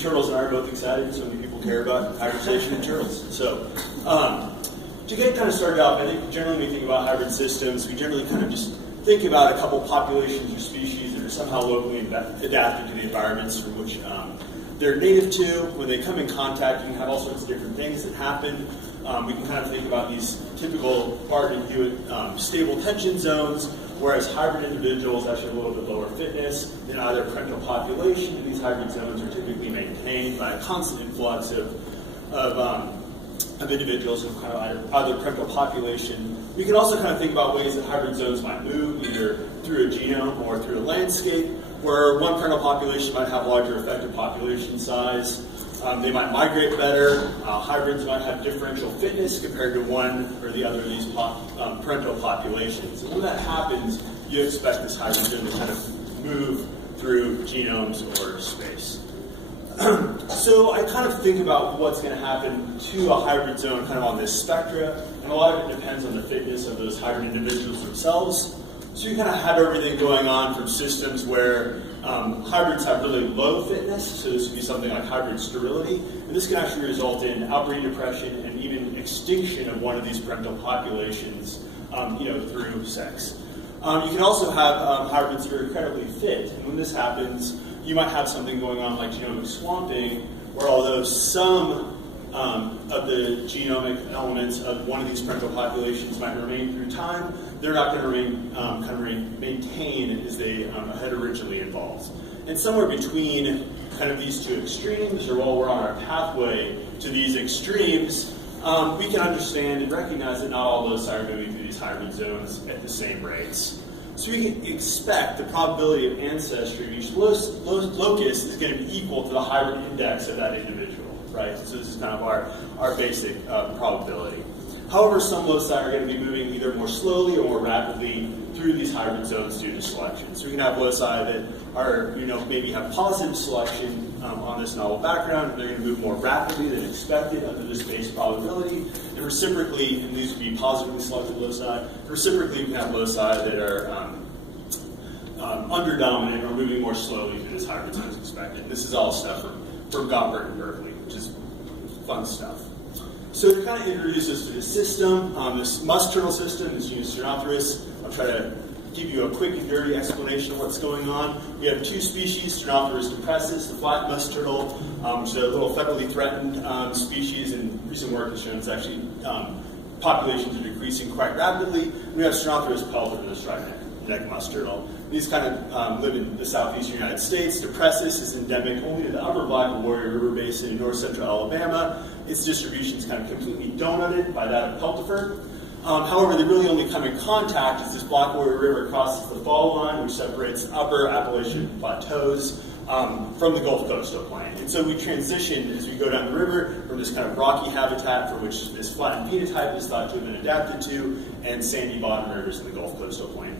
turtles and I are both excited. So many people care about hybridization in turtles. So to get kind of started off, I think generally when we think about hybrid systems, we generally kind of just think about a couple populations or species that are somehow locally adapted to the environments from which they're native to. When they come in contact, you can have all sorts of different things that happen. We can kind of think about these typical Barton-Hewitt stable tension zones, whereas hybrid individuals actually have a little bit lower fitness in either parental population, and these hybrid zones are typically maintained by a constant influx of individuals in kind of either parental population. We can also kind of think about ways that hybrid zones might move, either through a genome or through a landscape, where one parental population might have larger effective population size. They might migrate better. Hybrids might have differential fitness compared to one or the other of these parental populations. And when that happens, you expect this hybrid zone to kind of move through genomes or space. So I kind of think about what's going to happen to a hybrid zone kind of on this spectra, and a lot of it depends on the fitness of those hybrid individuals themselves. So you kind of have everything going on from systems where hybrids have really low fitness, so this would be something like hybrid sterility, and this can actually result in outbreeding depression and even extinction of one of these parental populations, through sex. You can also have hybrids that are incredibly fit, and when this happens, you might have something going on like genomic swamping, where although some of the genomic elements of one of these parental populations might remain through time, they're not going to remain maintained as they had originally evolved. And somewhere between kind of these two extremes, or while we're on our pathway to these extremes, we can understand and recognize that not all those are moving through these hybrid zones at the same rates. So we can expect the probability of ancestry of each locus is going to be equal to the hybrid index of that individual, right? So this is kind of our basic probability. However, some loci are going to be moving either more slowly or more rapidly through these hybrid zones due to selection. So we can have loci that are, maybe have positive selection on this novel background, and they're going to move more rapidly than expected under this base probability. And reciprocally, and these would be positively selected loci, reciprocally we can have loci that are underdominant or moving more slowly through this hybrid zone as expected. This is all stuff from Gompert and Berkeley, which is fun stuff. So to kind of introduce us to the system, this musk turtle system, this genus Sternothrus, I'll try to give you a quick and dirty explanation of what's going on. We have two species, Sternothrus depressus, the flat musk turtle, which is a little federally threatened species, and recent work has shown it's actually populations are decreasing quite rapidly. And we have Sternothrus pelter, the striped neck musk turtle. These kind of live in the southeastern United States. Depressus is endemic only to the upper Black Warrior River Basin in north central Alabama. Its distribution is kind of completely donutted by that of Peltifer. However, they really only come in contact as this Black Warrior River crosses the fall line, which separates upper Appalachian plateaus from the Gulf Coastal Plain. And so we transition as we go down the river from this kind of rocky habitat for which this flattened phenotype is thought to have been adapted to, and sandy bottom rivers in the Gulf Coastal Plain.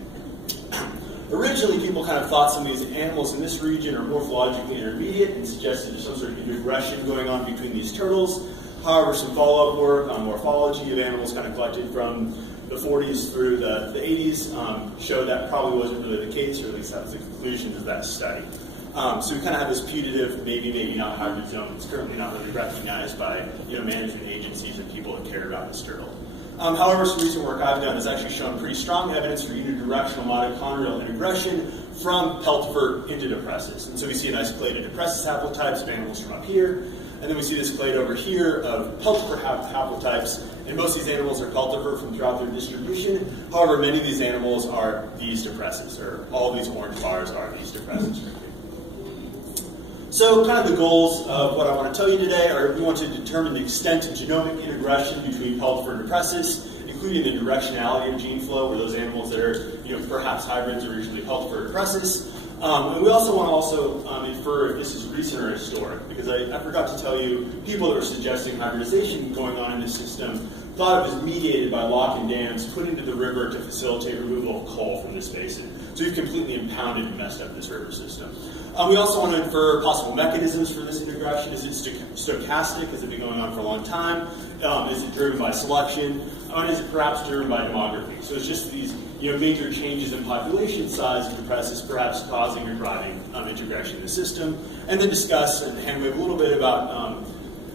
Originally, people kind of thought some of these animals in this region are morphologically intermediate and suggested there's some sort of introgression going on between these turtles. However, some follow-up work on morphology of animals kind of collected from the 40s through the 80s showed that probably wasn't really the case, or at least that was the conclusion of that study. So we kind of have this putative, maybe not hybrid zone that's currently not really recognized by management agencies and people that care about this turtle. However, some recent work I've done has actually shown pretty strong evidence for unidirectional mitochondrial integration from Peltifer into Depressus. And so we see a nice clade of Depressus haplotypes of animals from up here, and then we see this clade over here of Peltifer haplotypes, and most of these animals are Peltifer from throughout their distribution. However, many of these animals are these Depressus, or all these orange bars are these Depressus right here. So kind of the goals of what I want to tell you today are we want to determine the extent of genomic integration between Peltifer and Depressus, including the directionality of gene flow, where those animals that are perhaps hybrids are usually Peltifer or Depressus. And we also want to infer if this is recent or historic, because I forgot to tell you, people that are suggesting hybridization going on in this system thought of as mediated by lock and dams put into the river to facilitate removal of coal from this basin. So we've completely impounded and messed up this river system. We also want to infer possible mechanisms for this introgression. Is it stochastic? Has it been going on for a long time? Is it driven by selection? And is it perhaps driven by demography? So it's just these major changes in population size of depressants perhaps causing or driving introgression in the system. And then discuss and handwave a little bit about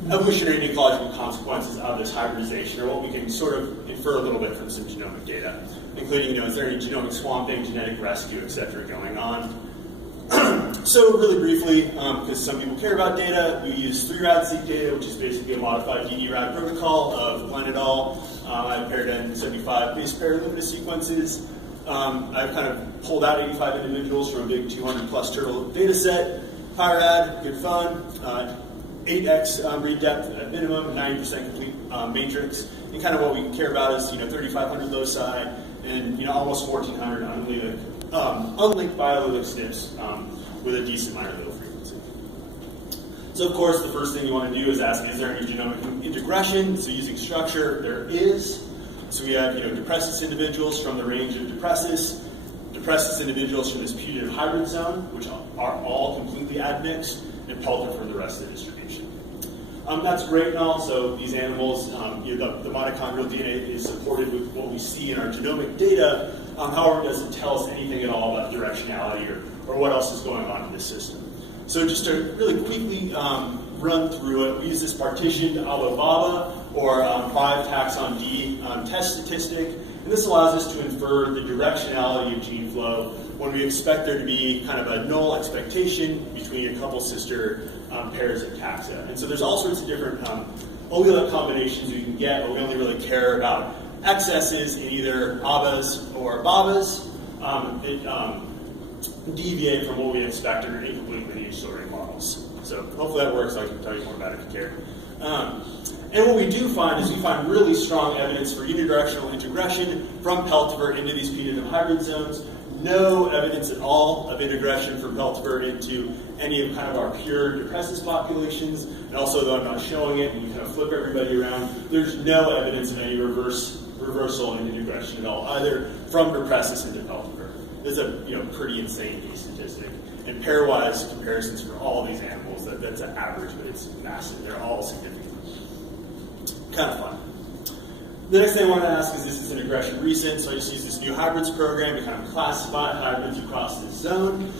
evolutionary and ecological consequences of this hybridization, or what we can sort of infer a little bit from some genomic data, including, is there any genomic swamping, genetic rescue, etc. going on. So really briefly, because some people care about data, we use 3-rad-seq data, which is basically a modified DD-rad protocol of Glenn et al. I've paired in 75 base pair luminous sequences. I've kind of pulled out 85 individuals from a big 200+ turtle data set. High-rad, good fun. 8x read depth at minimum, 90% complete matrix. And kind of what we care about is 3,500 loci and almost 1,400 unlinked biallelic SNPs with a decent minor allele frequency. So of course, the first thing you want to do is ask, is there any genomic introgression? So using structure, there is. So we have depressus individuals from the range of depressus individuals from this putative hybrid zone, which are all completely admixed, and pelter from the rest of the distribution. That's great and all. So these animals, the mitochondrial DNA is supported with what we see in our genomic data. However, it doesn't tell us anything at all about directionality or what else is going on in this system. So just to really quickly run through it, we use this partitioned ALO-BABA or 5 taxon D test statistic. And this allows us to infer the directionality of gene flow when we expect there to be kind of a null expectation between a couple sister pairs of taxa. And so there's all sorts of different allelic combinations you can get, but we only really care about excesses in either ABAs or BABAs that deviate from what we expect in incomplete lineage sorting models. So hopefully that works. I can tell you more about it if you care. And what we do find is we find really strong evidence for unidirectional introgression from peltiver into these putative hybrid zones. No evidence at all of introgression from peltiver into any of kind of our pure depressus populations. And also, though I'm not showing it, and you kind of flip everybody around, there's no evidence of any reversal in introgression at all, either from depressus into peltiver. It's a pretty insane statistic. And pairwise comparisons for all these animals, that's an average, but it's massive. They're all significant. Kind of fun. The next thing I want to ask is introgression recent? So I just use this new hybrids program to kind of classify hybrids across this zone.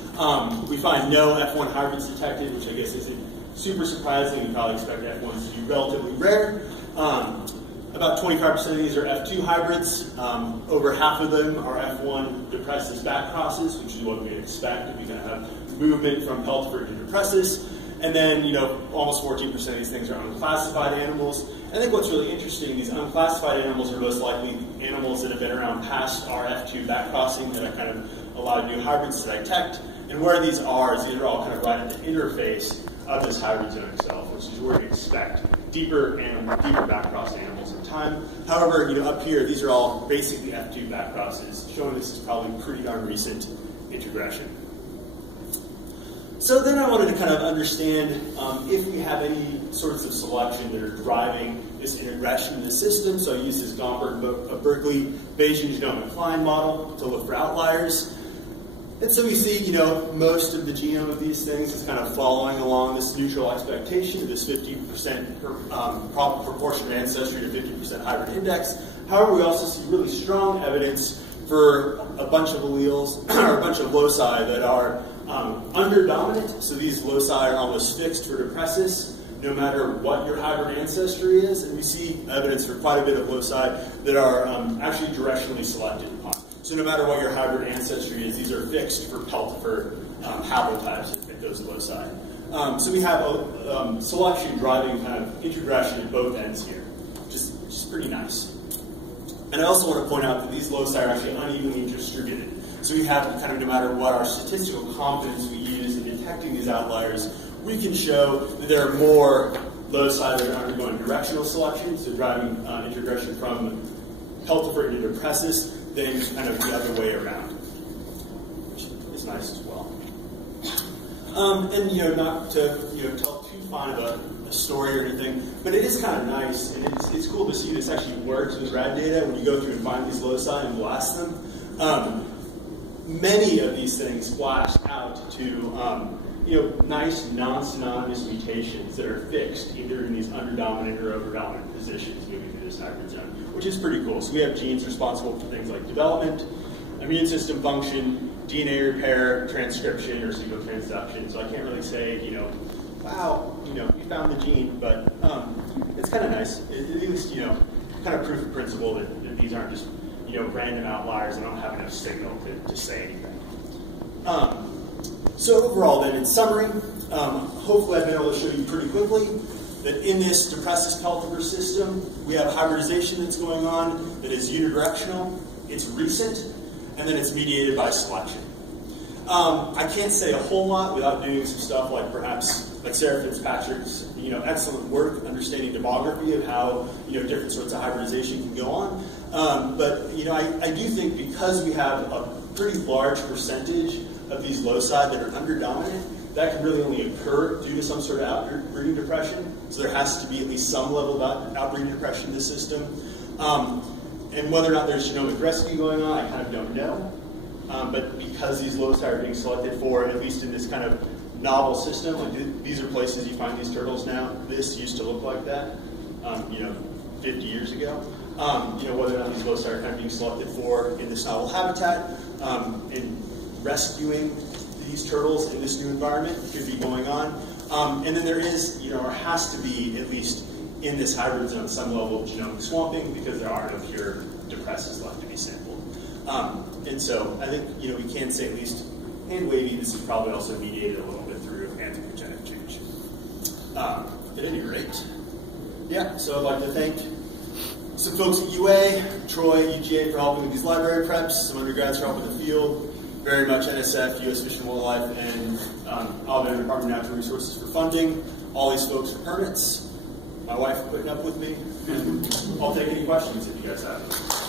We find no F1 hybrids detected, which I guess isn't super surprising. You probably expect F1s to be relatively rare. About 25% of these are F2 hybrids. Over half of them are F1 depressus back crosses, which is what we'd expect if we kind of have movement from peltiver to depressus. And then, almost 14% of these things are unclassified animals. I think what's really interesting, these unclassified animals are most likely animals that have been around past our F2 back crossing that I kind of allowed new hybrids to detect. And where these are they're all kind of right at the interface of this hybrid zone itself, which is where we expect deeper back cross animals in time. However, up here, these are all basically F2 back crosses, showing this is probably pretty darn recent introgression. So then I wanted to kind of understand if we have any sorts of selection that are driving this introgression in the system. So I use this Gompert of Berkeley Bayesian genomic Klein model to look for outliers. And so we see, most of the genome of these things is kind of following along this neutral expectation of this 50% proportion of ancestry to 50% hybrid index. However, we also see really strong evidence for a bunch of alleles, or a bunch of loci that are underdominant. So these loci are almost fixed for depressus, no matter what your hybrid ancestry is. And we see evidence for quite a bit of loci that are actually directionally selected upon. So no matter what your hybrid ancestry is, these are fixed for peltiver haplotypes at those loci. So we have selection driving kind of introgression at both ends here, which is pretty nice. And I also want to point out that these loci are actually unevenly distributed. So we have kind of, no matter what our statistical confidence we use in detecting these outliers, we can show that there are more loci that are undergoing directional selection, so driving introgression from peltiver into depressus, than kind of the other way around, which is nice as well. And not to tell too fine of a story or anything, but it is kind of nice, and it's cool to see this actually works with rad data when you go through and find these loci and blast them. Many of these things flash out to nice non-synonymous mutations that are fixed either in these underdominant or overdominant positions moving through this hybrid zone, which is pretty cool. So we have genes responsible for things like development, immune system function, DNA repair, transcription, or single transduction. So I can't really say, wow, you found the gene, but it's kind of nice. At least, kind of proof of principle that these aren't just, random outliers and don't have enough signal to say anything. So overall then, in summary, hopefully I've been able to show you pretty quickly that in this depressive cultivar system, we have hybridization that's going on that is unidirectional, it's recent, and then it's mediated by selection. I can't say a whole lot without doing some stuff like Sarah Fitzpatrick's excellent work understanding demography of how different sorts of hybridization can go on. But I do think because we have a pretty large percentage of these loci that are underdominant, that can really only occur due to some sort of outbreeding depression. So there has to be at least some level of outbreeding depression in the system. And whether or not there's genomic rescue going on, I kind of don't know. But because these loci are being selected for, at least in this kind of novel system, like these are places you find these turtles now. This used to look like that, 50 years ago. Whether or not these loci are kind of being selected for in this novel habitat, and rescuing these turtles in this new environment could be going on. And then there is, or has to be, at least in this hybrid zone, some level of genomic swamping because there are no pure depressors left to be sampled. And so I think, we can say at least hand wavy, this is probably also mediated a little bit through anthropogenic change. At any rate, yeah, so I'd like to thank some folks at UA, Troy, UGA for helping with these library preps, some undergrads for helping in the field, very much NSF, US Fish and Wildlife, and Alabama Department of Natural Resources for funding, all these folks for permits, my wife for putting up with me, and I'll take any questions if you guys have them.